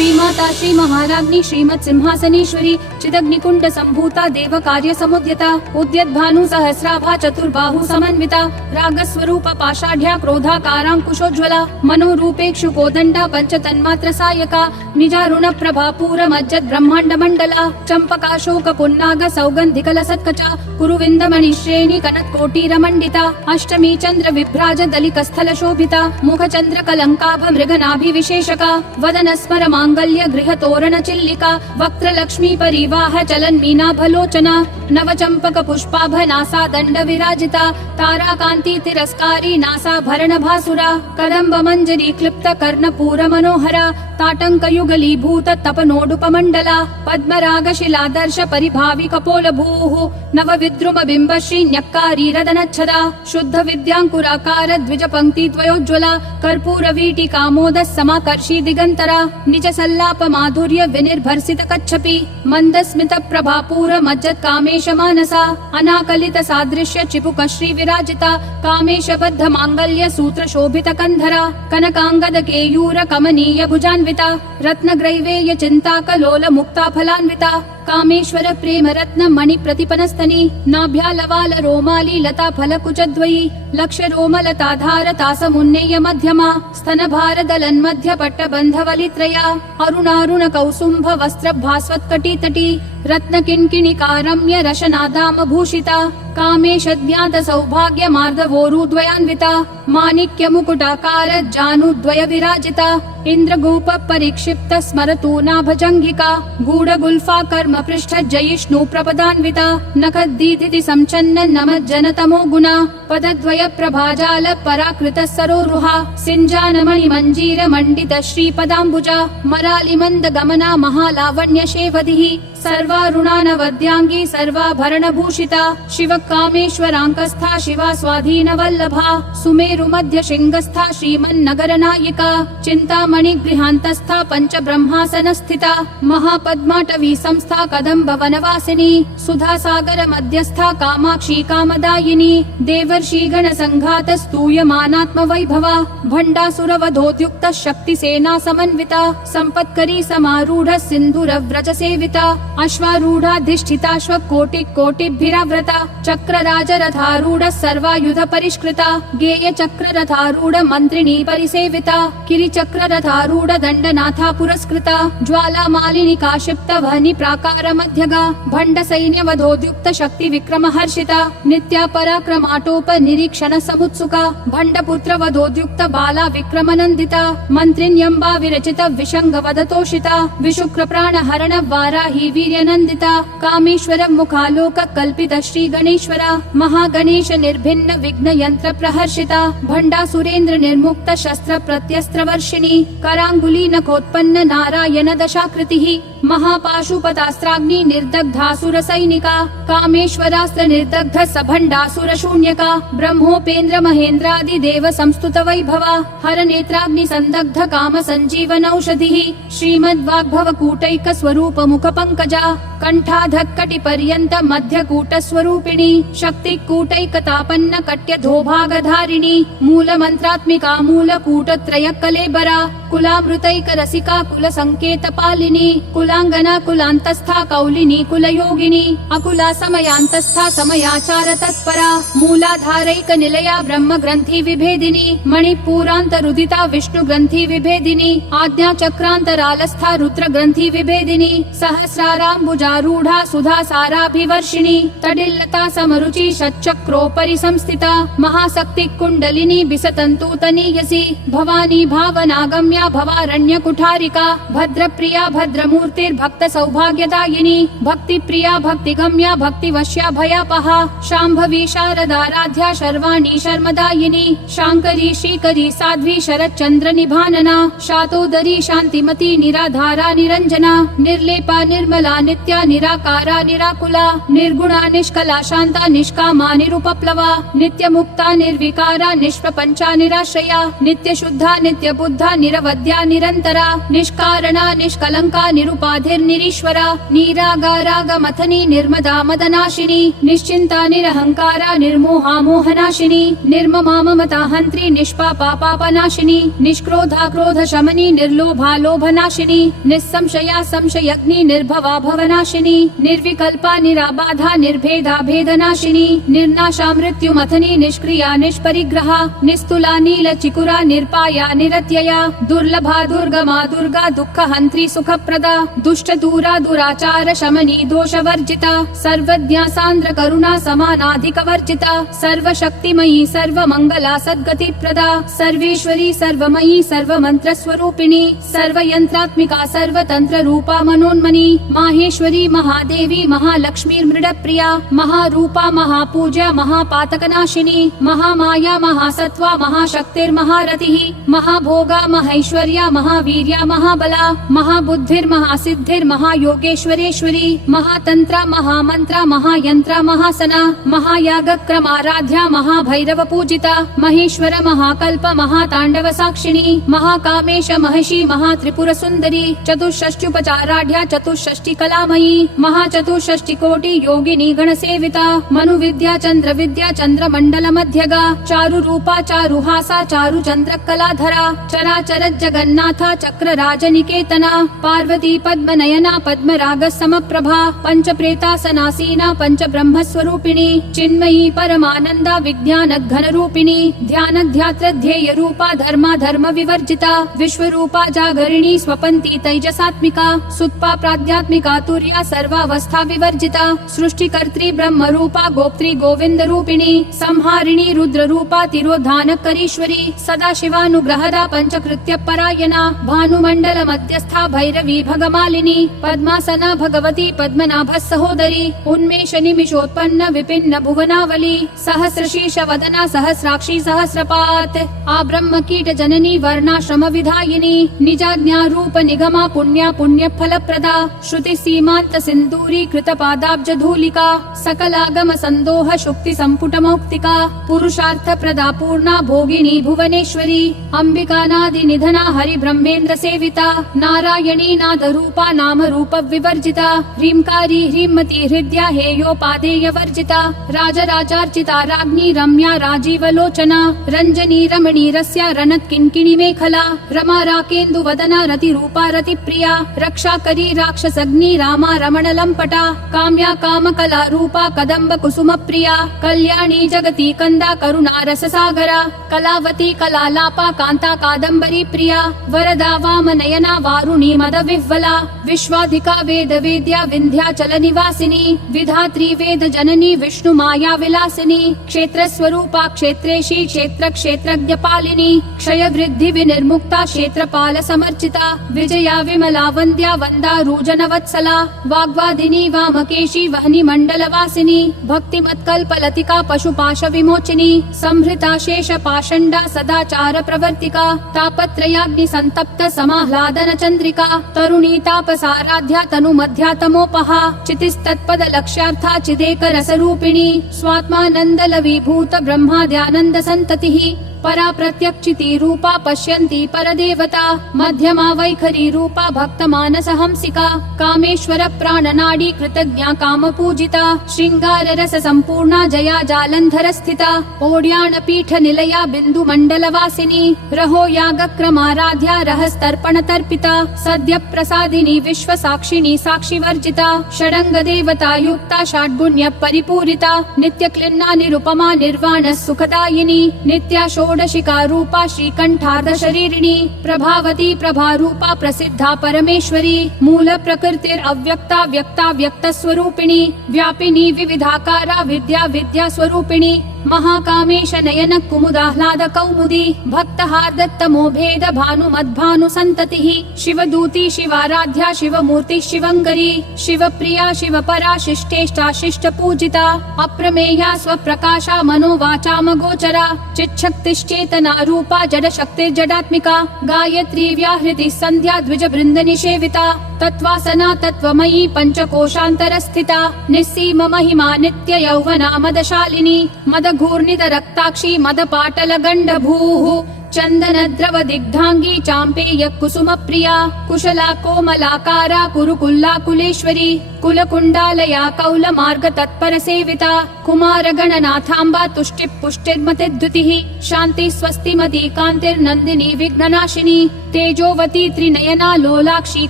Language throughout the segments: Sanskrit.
श्रीमाता श्री महाराज्ञी श्रीमत् सिंहासनेश्वरी चिदग्निकुंड संभूता देव कार्य समुद्यता उद्यद्भानु सहस्राभा चतुर्बाहु समन्विता रागस्वरूप पाषाढ्या क्रोधाकारांकुशोज्ज्वला मनोरूपेक्षु कोदंडा पंच तन्मात्र सायका निजारुण प्रभा पूर मज्जद ब्रह्मांड मंडला चंपकाशोक पुन्नाग सौगंधिक लसत्कचा कुरुविंद मणिश्रेणी कनक कोटीर मंडिता अष्टमी चंद्र विभ्राज दलिकस्थल शोभिता मुख चंद्र कलंकाभ मृगनाभि विशेषका वदन स्मर मांगल्य गृह तोरण चिल्लिका वक्त्र लक्ष्मी परिवाह चलन मीनाभलोचना नव चंपक पुष्पाभ नासा दंड विराजिता तारा कांति तिरस्कारी नासा भरण भासुरा कदम्ब मंजरी क्लिप्त कर्ण पूर मनोहरा ताटंक युगलीभूत तपनोडुपमंडला पद्मराग शिलादर्श परिभावि कपोल भूः नव विद्रुम बिंब श्री न्यक्कारी रदनच्छदा शुद्ध विद्यांकुराकार द्विज पंक्ति द्वयोज्ज्वला कर्पूर वीटी कामोद समाकर्षी दिगंतरा निज सल्लाप माधुर्य विनिर्भर्सित कच्छपि मंद स्मित प्रभापूर मज्जत कामेश मानसा अनाकलित सादृश्य चिपुक श्री विराजिता कामेश बद्ध मांगल्य सूत्र शोभित कंधरा कनकांगद केयूर कमनीय भुजान्विता रत्न ग्रैवेय चिंता कलोल मुक्ता फलान्विता कामेश्वर प्रेम रत्न मणि प्रतिपनस्तनी नाभ्या लवाल रोमाली लता फल कुचद्वयी लक्ष रोमलता धारता समुन्नेय मध्यमा स्तन भार दलन मध्य पट्ट बंधवलित्रया अरुणारुण कौसुंभ वस्त्र भास्वत्कटी तटी रत्न किंकिणिकारम्य रशनादाम भूषिता कामेश ज्ञात सौभाग्य मार्दवोरुद्वयान्विता माणिक्य मुकुटाकार जानुद्वय विराजिता इंद्रगोप परिक्षिप्त स्मरतु नाभजंगिका गूढ़ गुल्फा कर्म पृष्ठ जयिष्णु प्रपदान्विता नखद्दीधिति संचन्न नम जनतमो गुणा पदद्वय प्रभाजाल पराकृत सरोरुहा सिंजानमणि मंजीर मंडित श्रीपदाम्बुजा मरालि मंद गमना महालावण्य शेवधिः सर्वारुणानवद्यांगी सर्वाभरण भूषिता शिव कामेश्वरांकस्था शिवा स्वाधीन वल्लभा सुमेरु मध्य शृंगस्था श्रीमन्नगर नायिका चिंतामणि गृहांतस्था पंच ब्रह्मासन स्थिता महापद्माटवी संस्था कदम्ब वनवासिनी सुधा सागर मध्यस्था कामाक्षी कामदायिनी देवर्षि गण संघात स्तूयमानात्म वैभवा भंडासुर वधोद्युक्त शक्ति सेना समन्विता संपत्करी समारूढ़ सिंधुर व्रज सेविता अश्वारूढ़ाधिष्ठिताश्व कोटि कोटिभिराव्रता चक्र राज रथारूढ़ सर्वायुध परिष्कृता गेय चक्र रथारूढ़ मंत्रिणी परिसेविता किरि चक्र रथारूढ़ दंडनाथा पुरस्कृता ज्वाला मालिनी काशिप्त वहनी प्राकार मध्यगा भंड सैन्य वधोद्युक्त शक्ति विक्रम हर्षिता नित्या पराक्रमाटोप निरीक्षण समुत्सुका भंड पुत्र वधोद्युक्त बाला विक्रम नंदिता मंत्रिण्यंबा विरचित विशंग वदतोषिता विशुक्र प्राण हरण वाराही वीर्यनंदिता कामेश्वर मुखालोक कल्पित श्री गणेश्वरा महागणेश निर्भिन्न विघ्न यंत्र प्रहर्षिता भंडा सुरेंद्र निर्मुक्त शस्त्र प्रत्यस्त्र वर्षिणी करांगुली नखोत्पन्न नारायण दशाकृतिः महापाशुपतास्त्राग्नि निर्दग्धासुर सैनिका कामेश्वरास्त्र निर्दग्ध सभंडासुर शून्यका ब्रह्मोपेन्द्र महेन्द्रादि देव संस्तुत वैभवा हर नेत्राग्नि संदग्ध काम संजीवन औषधिः श्रीमद्वाग्भव कूटैक स्वरूप मुख पंकजा कंठाधक्कटि पर्यंत मध्य कूट स्वरूपिणी शक्ति कूटैकतापन्न कट्य धोभागधारिणी मूल मंत्रात्मिका मूल कूट त्रय कलेबरा कुलामृतैक रसिका कुल संकेत पालिनी कुलांगना कुलांतस्था कौलिनी कुल योगिनी अकुला समयांतस्था समयाचार तत्परा मूलाधारैक निलया ब्रह्म ग्रंथि विभेदिनी मणिपूरांत रुदिता विष्णु ग्रंथि विभेदिनी आज्ञा चक्रांतरालस्था रुद्र ग्रंथि विभेदिनी सहस्राराम्बुजारूढ़ा सुधा साराभिवर्षिणी तडिल्लता समरुचि षट्चक्रोपरि संस्थिता महाशक्ति कुंडलिनी बिसतंतूतनीयसी भवानी भावनागम्या भवारण्य कुठारिका भद्र प्रिया भद्रमूर्तिर्भक्त सौभाग्यदायिनी भक्ति प्रिया भक्तिगम्या भक्तिवश्या भयापहा शांभवी शारदाराध्या शर्वाणी शर्मदायिनी शांकरी श्रीकरी साध्वी शरच्चंद्र निभानना शातोदरी शांतिमती निराधारा निरंजना निर्लेपा निर्मला नित्या निराकारा निराकुला निर्गुणा निष्कला शांता निष्कामा निरुपप्लवा नित्य मुक्ता निर्विकारा निष्प्रपंचा निराश्रया नित्य शुद्धा नित्य बुद्धा निरवद्या निरंतरा निष्कारणा निष्कलंका निरुपाधिर्निरीश्वरा नीरागारागमथनी निर्मदा मदनाशिनी निश्चिंता निरहंकारा निर्मोहा मोहनाशिनी निर्ममा ममता हंत्री निष्पापा पापनाशिनी निष्क्रोधा क्रोध शमनी निर्लोभा लोभनाशिनी निस्संशया संशयग्नि निर्भवा भवनाशिनी निर्विकल्पा निराबाधा निर्भेदा भेदनाशिनी निर्नाशा मृत्युमथनी निष्क्रिया निष्परिग्रहा निस्तुला नील चिकुरा निर्पाया निरत्यया दुर्लभा दुर्गमा दुर्गा दुःख हंत्री सुखप्रदा दुष्ट दूरा दुराचार शमनी दोषवर्जिता सर्वज्ञा सान्द्र करुणा समानाधिक वर्जिता सर्वशक्तिमयी सर्वमंगला सद्गतिप्रदा सर्वेश्वरी सर्वमयी सर्वमंत्र स्वरूपिणी सर्वयंत्रात्मिका सर्वतंत्र रूपा मनोन्मनी माहेश्वरी महादेवी महालक्ष्मी मृडप्रिया महारूपा महापूज्या महापातकनाशिनी महामाया महासत्वा महाशक्तिर्महारतिः महाभोगा महैश्वर्या महावीर्या महाबला महाबुद्धिर्महासिद्धिर् महायोगेश्वरेश्वरी महातंत्रा महामंत्रा महायंत्रा महासना महायागक्रमाराध्या महाभैरव पूजिता महेश्वर महाकल्प महातांडव साक्षिणी महाकामेश महर्षि महात्रिपुर सुंदरी चतुष्षष्ट्युपचाराढ्या चतुष्षष्टि कलामयी महाचतुष्षष्टि कोटि योगिनी गण सेविता मनु विद्या चंद्र विद्या चंद्र मंडल मध्यगा चारु रूपा चारुहासा चारु चंद्र कलाधरा चराचर जगन्नाथा चक्र राजनिकेतना पार्वती पद्मनयना पद्मराग समप्रभा पंच प्रेतासनासीना पंच ब्रह्म स्वरूपिणी चिन्मयी परमानंदा विज्ञान घन रूपिणी ध्यान ध्यात्र ध्येय रूपा धर्मा धर्म विवर्जिता विश्व रूपा जागरिणी स्वपंती तैजसात्मिका सुत्पा प्राध्यात्मिका तुर्या सर्वावस्था विवर्जिता सृष्टिकर्त्री ब्रह्म रूपा गोप्त्री गोविंद रूपिणी संहारिणी रुद्र रूपा तिरोधान करीश्वरी सदा शिवानुग्रहदा पंचकृत्य परायणा भानुमंडल मध्यस्था भैरवी भगमालिनी पद्मासना भगवती पद्मनाभ सहोदरी उन्मेष निमिषोत्पन्न विपिन्न भुवनावली सहस्रशीर्ष वदना सहस्राक्षी सहस्रपात आब्रह्म कीट जननी वर्णाश्रम विधायिनी निजाज्ञा रूप निगमा पुण्या पुण्य फल प्रदा श्रुति सीमांत सिंदूरी कृत पादाब्ज धूलिका सकलागम संदोह शुक्ति संपुट मौक्तिका पुरुषार्थ प्रदा पूर्णा भोगिनी भुवनेश्वरी अंबिका नादि निधना हरि ब्रह्मेन्द्र सेविता नारायणी नाद रूपा नाम रूप विवर्जिता ह्रींकारी ह्रीमती हृदया हेयोपादेय वर्जिता राजराजार्चिता राज्ञी रम्या राजीवलोचना रंजनी रमणी रस्या रणत किंकिणी मेखला रमा राकेन्दु वदना रति रूपा रति प्रिया रक्षाकरी राक्षसग्नि रामा रमण लंपटा काम्या काम कला रूपा कदम्ब कुसुम प्रिया कल्याणी जगती कंदा करुणा रस सागरा कलावती कलालापा कांता कादम्बरी प्रिया वरदा वाम नयना वारुणी मद विह्वला विश्वाधिका वेद वेद्या विंध्याचल निवासिनी विधात्री वेद जननी विष्णु माया विलासिनी क्षेत्र स्वरूपा क्षेत्रेशी क्षेत्र क्षेत्रज्ञ पालिनी क्षय वृद्धि विनिर्मुक्ता क्षेत्रपाल समर्चिता विजया विमला वंद्या वंदा रूजन वत्सला वाग्वादिनी वामकेशी वहनी मंडल वासिनी भक्ति मत्कल्प लतिका पशुपाश विमोचिनी संहृता शेष पाषंडा सदाचार प्रवर्तिका तापत्रयाग्नि संतप्त समाह्लादन चंद्रिका तरुणी तापसाराध्या तनु मध्या तमोपहा चितिस्तत्पद लक्ष्यार्था चिदेक रस रूपिणी स्वात्मानंद लवीभूत ब्रह्माद्यानंद संततिः परा प्रत्यक्षिति रूपा पश्यन्ति परदेवता मध्यमा वैखरी रूपा भक्त मानस हंसिका कामेश्वर प्राणनाडी कृतज्ञा काम पूजिता श्रृंगार रस संपूर्णा जया जालंधर स्थिता ओड्यान पीठ निलया बिंदु मंडल वासिनी रहो याग क्रमाराध्या रहस्तर्पण तर्पिता सद्य प्रसादिनी विश्व साक्षिणी साक्षी वर्जिता षडंग देवता युक्ता षड्गुण्य परिपूरिता नित्य क्लिन्ना निरुपमा निर्वाण सुखदायिनी नित्या षोडशिका रूपा श्रीकंठार्ध शरीरिणी प्रभावती प्रभा रूपा प्रसिद्धा परमेश्वरी मूल प्रकृतिर अव्यक्ता व्यक्ता व्यक्त स्वरूपिणी व्यापिनी विविधाकारा विद्या विद्या स्वरूपिणी महाकामेश नयन कुमुदाह्लाद कौमुदी भक्तहार्दत्तमो भेद भानु मद्भानु संततिः शिवदूती शिवाराध्या शिवमूर्ति शिवंकरी शिवप्रिया शिवपरा शिष्टेष्टा शिष्ट पूजिता अप्रमेया स्वप्रकाशा मनोवाचाम गोचरा चिच्छक्तिश्चेतना रूपा जड शक्तिर्जडात्मिका गायत्री व्याहृति संध्या द्विज बृंद निषेविता तत्वासना तत्वमयी पंचकोशांतर स्थिता निस्सीम महिमा नित्य यौवना मदशालिनी मद घूर्णित रक्ताक्षी मद पाटल गंड भूः चन्दनद्रव दिग्धांगी चाम्पेय कुसुम प्रिया कुशला कोमलाकारा कुरुकुल्ला कुलेश्वरी कुलकुण्डालया कौल मार्ग तत्पर सेविता कुमार गणनाथाम्बा तुष्टि पुष्टिर्मतिद्युतिः शान्ति स्वस्तिमती कान्तिर्नन्दिनी विघ्ननाशिनी तेजोवती त्रिनयना लोलाक्षी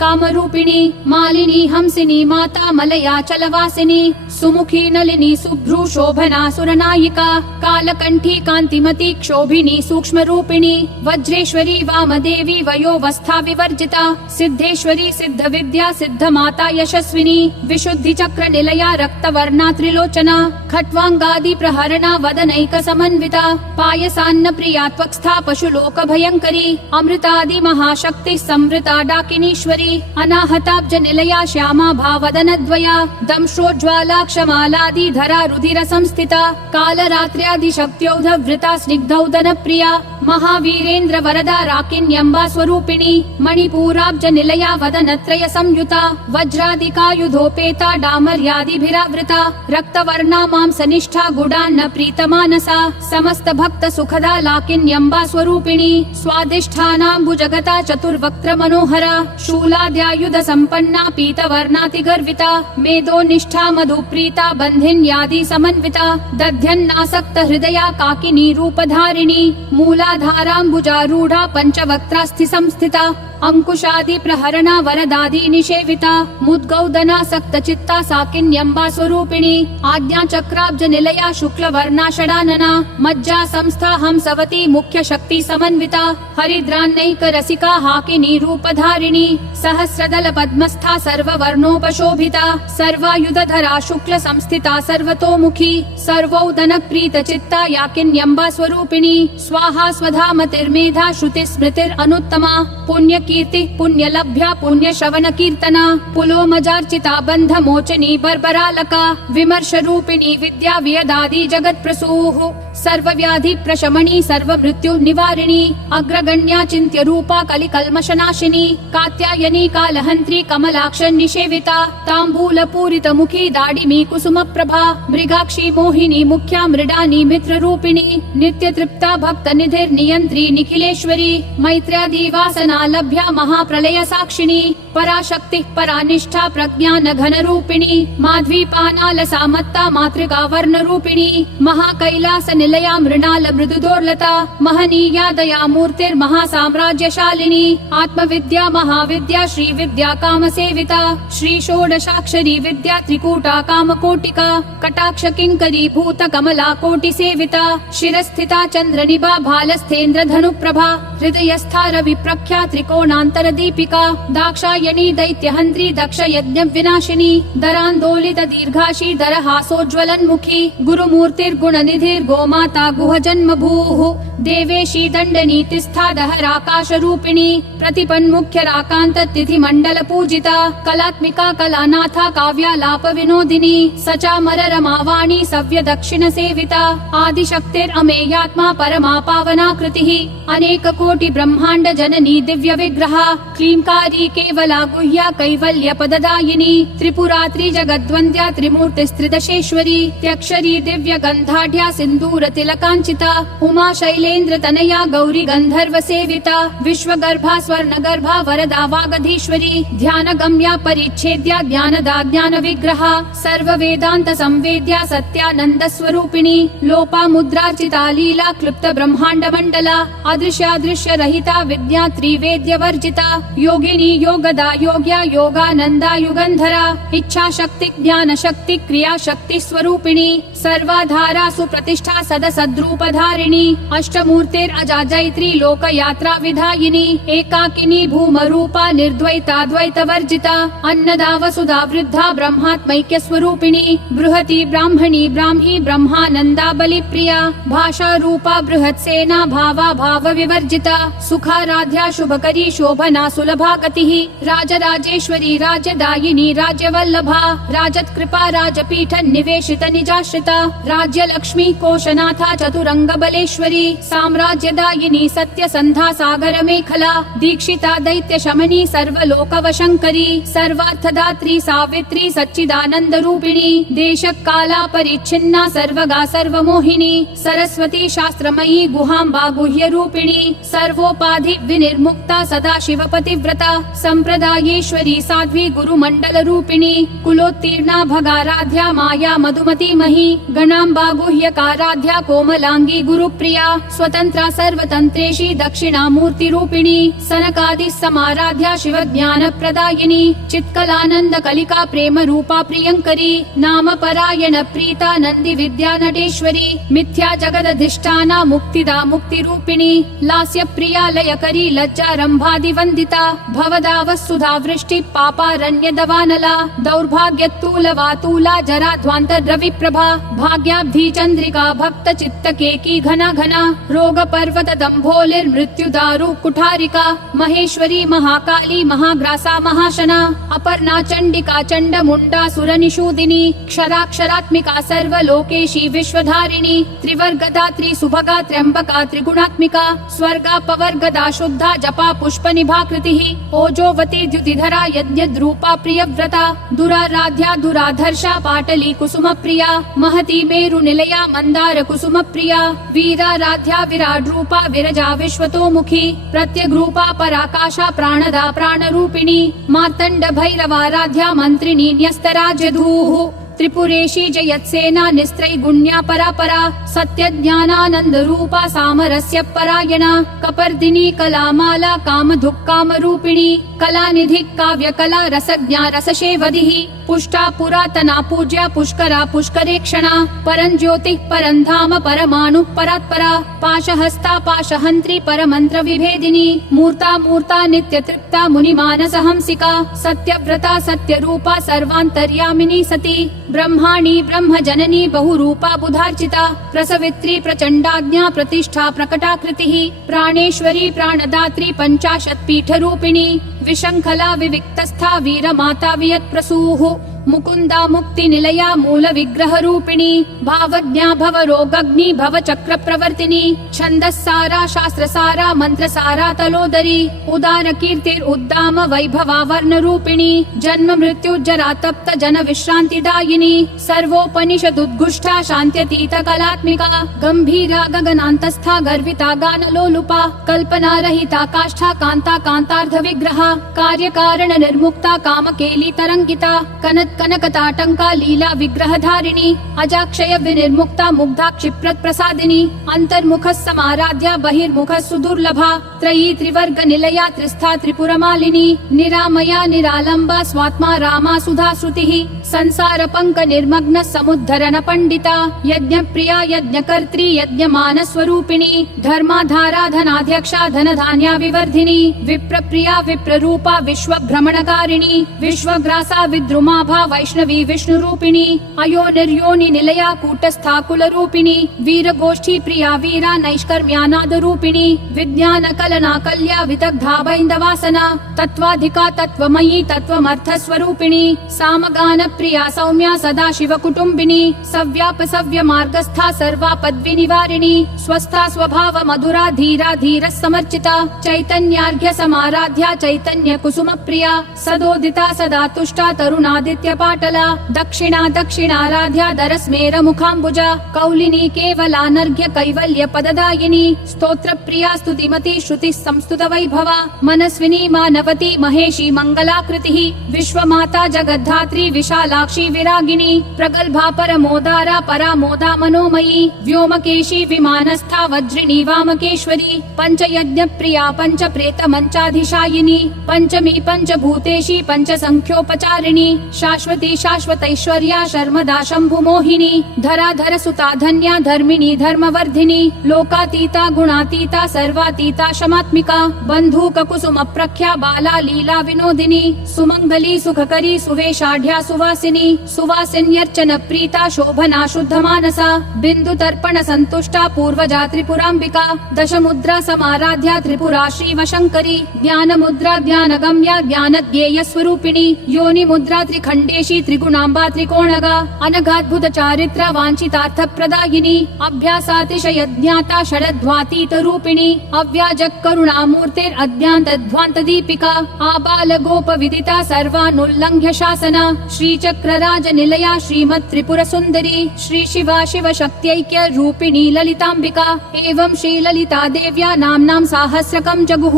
कामरूपिणी मालिनी हंसिनी माता मलया चलवासिनी सुमुखी नलिनी सुभ्रू शोभना सुरनायिका कालकंठी कांतिमती क्षोभिनी सूक्ष्म रूपिणी वज्रेश्वरी वामदेवी वयोवस्था विवर्जिता सिद्धेश्वरी सिद्ध विद्या सिद्ध माता यशस्विनी विशुद्धि चक्र निलया रक्तवर्णा त्रिलोचना खट्वांगादि प्रहरणा वदनैक समन्विता पायसान्न प्रिया त्वक्स्था पशुलोक भयंकरी अमृतादि महाशक्ति संवृता डाकिनीश्वरी अनाहताब्ज निलया श्यामा भावदनद्वया दंश्रोज्ज्वाला क्षमालादि धरा रुधिर संस्थिता कालरात्र्यादि शक्त्योधवृता स्निग्धौदन प्रिया महावीरेन्द्र वरदा राकिन्यम्बा स्वरूपिणी मणिपूराब्ज निलया वदनत्रय संयुता वज्रादिकायुधोपेता डामर्यादिभिरावृता रक्तवर्णा मांसनिष्ठा गुडान्न प्रीतमानसा समस्त भक्त सुखदा लाकिन्यम्बा स्वरूपिणी स्वादिष्ठानाम्बुजगता चतुर्वक्त्र मनोहरा शूलाद्यायुध संपन्ना पीतवर्णाति गर्विता मेदो निष्ठा मधुप्रीता बन्धिन्यादि समन्विता दध्यन्नासक्त हृदया काकिनी रूपधारिणी मूलाधाराम्बुजारूढा पञ्चवक्त्रास्थि संस्थिता अंकुशादि प्रहरणा वरदादि निषेविता मुद्गौदनासक्त चित्ता साकिन्यम्बा स्वरूपिणी आज्ञा चक्राब्ज निलया शुक्ल वर्णा षडानना मज्जा संस्था हंसवती मुख्य शक्ति समन्विता हरिद्रान्नैक रसिका हाकिनी रूपधारिणी सहस्रदल पद्मस्था सर्ववर्णोपशोभिता सर्वायुधधरा शुक्ल संस्थिता सर्वतोमुखी सर्वौदन प्रीत चित्ता याकिन्यम्बा स्वरूपिणी स्वाहा स्वधा मतिर्मेधा श्रुति स्मृतिरनुत्तमा पुण्य कीर्ति पुण्य लभ्या पुण्य श्रवण कीर्तना पुलोमजार्चिता बंध मोचनी बर्बरालका विमर्श रूपिणी विद्या वियदादि जगत प्रसूः सर्व व्याधि प्रशमनी सर्व मृत्यु निवारिणी अग्रगण्या चिन्त्य रूपा कलि कल्मषनाशिनी कात्यायनी कालहंत्री कमलाक्ष निषेविता तांबूल पूरित मुखी दाडिमी कुसुम प्रभा मृगाक्षी मोहिनी मुख्या मृडानी मित्र रूपिणी नित्य तृप्ता भक्त निधिर नियंत्री निखिलेश्वरी मैत्र्यादि वासना लभ्या महाप्रलय साक्षिणी पराशक्ति परानिष्ठा प्रज्ञान घन रूपिणी माध्वीपानाल सामत्ता मातृका वर्ण रूपिणी महाकैलास निलया मृणाल मृदुदोर्लता महनीया दया मूर्तिर्महासाम्राज्यशालिनी आत्मविद्या महाविद्या श्री विद्या काम सेविता श्री षोडशाक्षरी विद्या त्रिकूटा कामकोटिका कटाक्ष किंकरी भूत कमला कोटि सेविता शिरस्थिता चंद्रनिभा भालस्थेन्द्र धनुप्रभा हृदयस्था रवि प्रख्या त्रिकोणांतर दीपिका दाक्षायणी दैत्यहंत्री दक्ष यज्ञ विनाशिनी दरांदोलित दीर्घाशी दरहासोज्ज्वलन्मुखी गुरुमूर्तिर्गुण निधिर गोमाता गुह जन्म भूः देवेशी दंडनीतिस्था दहराकाश रूपिणी प्रतिपन्मुख्य राकांत तिथि मंडल पूजिता कलात्मिका कलानाथा काव्यालाप विनोदिनी सचामर रमावाणी सव्य दक्षिण सेविता आदिशक्तिरमेयात्मा परमा पावना कृतिः अनेक कोटि ब्रह्मांड जननी दिव्य विग्रहा क्लींकारी केवला गुह्या कैवल्य पददायिनी त्रिपुरात्रि जगद्वन्द्या त्रिमूर्तिस्त्रिदशेश्वरी त्यक्षरी दिव्य गंधाढ्या सिंदूर तिलकांचिता उमा शैलेन्द्र तनया गौरी गंधर्व सेविता विश्वगर्भा स्वर्णगर्भा वरदा वागधीश्वरी ध्यान गम्या परिच्छेद्या ज्ञानदा ज्ञान विग्रहा सर्व वेदांत संवेद्या सत्यानंद स्वरूपिणी लोपा मुद्रार्चिता लीला क्लुप्त ब्रह्मांड मंडला अदृश्यादृश्य रहिता विद्या त्रिवेद्य वर्जिता योगिनी योगदा योग्या योगानंदा युगंधरा इच्छा शक्ति ज्ञान शक्ति क्रिया शक्ति स्वरूपिणी सर्वाधारा सुप्रतिष्ठा सदसद्रूप धारिणी अष्टमूर्तिर अजाजयत्री लोक यात्रा विधायिनी एकाकिनी भूम रूपा निर्द्वैता द्वैत वर्जिता अन्नदा वसुधा वृद्धा ब्रह्मात्मैक्य स्वरूपिणी बृहती ब्राह्मणी ब्राह्मी ब्रह्मानंदा बलि प्रिया भाषा रूपा बृहत् सेना भावा भाव विवर्जिता सुखाराध्या शुभकरी शोभना सुलभा गतिः राजराजेश्वरी राज्यदायिनी राज्यवल्लभा राजत्कृपा राजपीठ निवेशित निजाश्रिता राज्य लक्ष्मी कोश विश्वनाथा चतुरंगबलेश्वरी साम्राज्यदायिनी सत्यसंधा सागर मेखला दीक्षिता दैत्य शमनी सर्वलोकवशंकरी सर्वार्थदात्री सावित्री सच्चिदानंद रूपिणी देशकाला परिच्छिन्ना सर्वगा सर्वमोहिनी सरस्वती शास्त्रमयी गुहाम्बा गुह्य रूपिणी सर्वोपाधि विनिर्मुक्ता सदा शिवपतिव्रता संप्रदायेश्वरी साध्वी गुरुमंडल रूपिणी कुलोत्तीर्णा भगाराध्या माया मधुमती मही गणाम्बा गुह्यकाराध्या कोमलांगी गुरुप्रिया स्वतंत्रा सर्वतंत्रेशी दक्षिणामूर्ति रूपिणी सनकादि समाराध्या शिव ज्ञान प्रदायिनी चित्कलानंद कलिका प्रेम रूपा प्रियंकरी नाम परायण प्रीता नंदी विद्या नटेश्वरी मिथ्या जगदधिष्ठाना मुक्तिदा मुक्ति रूपिणी लास्य प्रिया लयकरी लज्जा रंभादि वंदिता भवदाव सुधा वृष्टि पापारण्य दवानला दौर्भाग्यतूल वातूला जरा ध्वांतर रवि प्रभा भाग्याब्धि चंद्रिका भक्त चित्त केकी घना घना रोग पर्वत दंभोलिर मृत्यु दारु कुठारिका महेश्वरी महाकाली महाग्रासा महाशना अपर्णा चंडिका चंड मुंडा सुर निषूदिनी क्षराक्षरात्मिका सर्वलोकेशी विश्वधारिणी त्रिवर्गदा सुभगा त्र्यंबका त्रिगुणात्मिका स्वर्गा पवर्गदा शुद्धा जपा पुष्प निभाकृतिः ओजोवती द्युतिधरा यज्ञद्रूपा प्रियव्रता दुराराध्या दुराधर्षा पाटली कुसुम प्रिया महती मेरु निलया मंदार कुसुम प्रिया वीराराध्या विराट रूपा विरजा विश्वतोमुखी प्रत्यग्रूपा पराकाशा प्राणदा प्राणरूपिणी मार्तंड भैरवाराध्या मंत्रिणी न्यस्तराजधूः त्रिपुरेशी जयत्सेना निस्त्रैगुण्या परापरा सत्य ज्ञानानंद रूपा सामरस्य परायणा कपर्दिनी कलामाला कामधुक् काम रूपिणी कलानिधि काव्य कला रसज्ञा रसशेवधिः पुष्टा पुरातना पूज्या पुष्करा पुष्करेक्षणा परञ्ज्योतिः परन्धाम परमाणु परात्परा पाशहस्ता पाशहन्त्री परमन्त्र विभेदिनी मूर्ता मूर्ता नित्य तृप्ता मुनिमानसहंसिका सत्यव्रता सत्यरूपा सर्वान्तर्यामिनी सती ब्रह्माणी ब्रह्म जननी बहुरूपा बुधार्चिता प्रसवित्री प्रचंडाज्ञा प्रतिष्ठा प्रकटाकृतिः प्राणेश्वरी प्राणदात्री पंचाशत् पीठ रूपिणी विशंखला विविक्तस्था वीरमाता वियत्प्रसूः मुकुंदा मुक्ति निलया मूल विग्रह रूपिणी भावज्ञा भव रोगग्नि भव चक्र प्रवर्तिनी छंदस्सारा शास्त्रसारा मंत्रसारा तलोदरी उदार कीर्तिर उद्दाम वैभवा वर्ण रूपिणी जन्म मृत्यु जरा तप्त जन विश्रांतिदायिनी सर्वोपनिषदुद्घुष्टा शान्त्यतीत कलात्मिका गंभीरा गगनान्तस्था गर्विता गानलोलुपा कल्पना रहिता काष्ठा कांता कांतार्ध विग्रहा कार्यकारण निर्मुक्ता कामकेली तरंगिता कनत कनकताटंका लीला विग्रहधारिणी अजाक्षय विनिर्मुक्ता मुग्धा क्षिप्रत प्रसादिनी अंतर्मुख समाराध्या बहिर्मुख सुदुर्लभा त्रयी त्रिवर्ग निलया त्रिस्था त्रिपुरमालिनी निरामया निरालंबा स्वात्मा रामा सुधा श्रुतिः संसार पंक निर्मग्न समुद्धरण पंडिता यज्ञ प्रिया यज्ञकर्त्री यज्ञमान स्वरूपिणी धर्माधारा धनाध्यक्षा धन धान्या विवर्धिनी विप्र प्रिया विप्र रूपा विश्व भ्रमणकारिणी विश्वग्रासा विद्रुमाभा वैष्णवी विष्णु रूपिणी अयो निर्योनि निलया कूटस्था कुल रूपिणी वीर गोष्ठी प्रिया वीरा नैष्कर्म्यानाद रूपिणी विज्ञान कलना कल्या विदग्धा बैन्दवासना तत्वाधिका तत्वमयी तत्वमर्थ स्वरूपिणी सामगान प्रिया सौम्या सदा शिव कुटुंबिनी सव्याप सव्य मार्गस्था सर्वा पद्वी निवारिणी स्वस्था स्वभाव मधुरा धीरा धीर समर्चिता चैतन्यार्घ्य समाराध्या चैतन्य कुसुम प्रिया सदोदिता सदा तुष्टा तरुणादित्य पाटला दक्षिणा दक्षिणाराध्या दरस्मेर मुखाम्बुजा कौलिनी केवलानर्घ्य कैवल्य पददायिनी स्तोत्र प्रिया स्तुतिमती श्रुति संस्तुत वैभवा मनस्विनी मानवती महेशी मंगलाकृतिः विश्वमाता जगद्धात्री विशालाक्षी विरागिनी प्रगल्भा परमोदारा परामोदा मनोमयी व्योमकेशी विमानस्था वज्रिणी वामकेश्वरी पंचयज्ञ प्रिया पंच प्रेत मंचाधिशायिनी पंचमी पंचभूतेशी पंच संख्योपचारिणी शाश्वती शाश्वतैश्वर्या शर्मदा शंभु मोहिनी धराधर सुता धन्या धर्मिणी धर्मवर्धिनी लोकातीता गुणातीता सर्वातीता शमात्मिका बंधूक कुसुम प्रख्या बाला लीला विनोदिनी सुमंगली सुखकरी सुवेशाढ्या सुवासिनी विलासिनी सुवासिन्यर्चन प्रीता शोभना शुद्धमानसा बिन्दुतर्पण सन्तुष्टा पूर्वजा त्रिपुराम्बिका दशमुद्रा समाराध्या त्रिपुरा श्रीवशङ्करी ज्ञानमुद्रा ध्यानगम्या ज्ञानज्ञेय स्वरूपिणी योनिमुद्रा त्रिखण्डेशी त्रिगुणाम्बा त्रिकोणगा अनघाद्भुत चारित्र वाञ्छितार्थ प्रदायिनी अभ्यासातिशय ज्ञाता षडध्वातीत रूपिणी अव्याजक करुणामूर्तिरद्यान्तध्वान्त दीपिका आबाल गोप विदिता सर्वानुल्लङ्घ्य शासना श्रीचक्रराज निलया श्रीमत् त्रिपुर सुन्दरी श्री शिवा शिव शक्त्यैक्य रूपिणी ललिताम्बिका एवं श्री ललिता देव्या नाम्नां साहस्रकं जगुः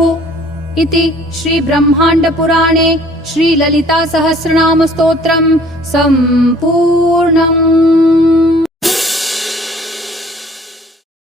इति श्री ब्रह्माण्ड पुराणे श्री ललिता सहस्रनाम स्तोत्रम् सम्पूर्णम्।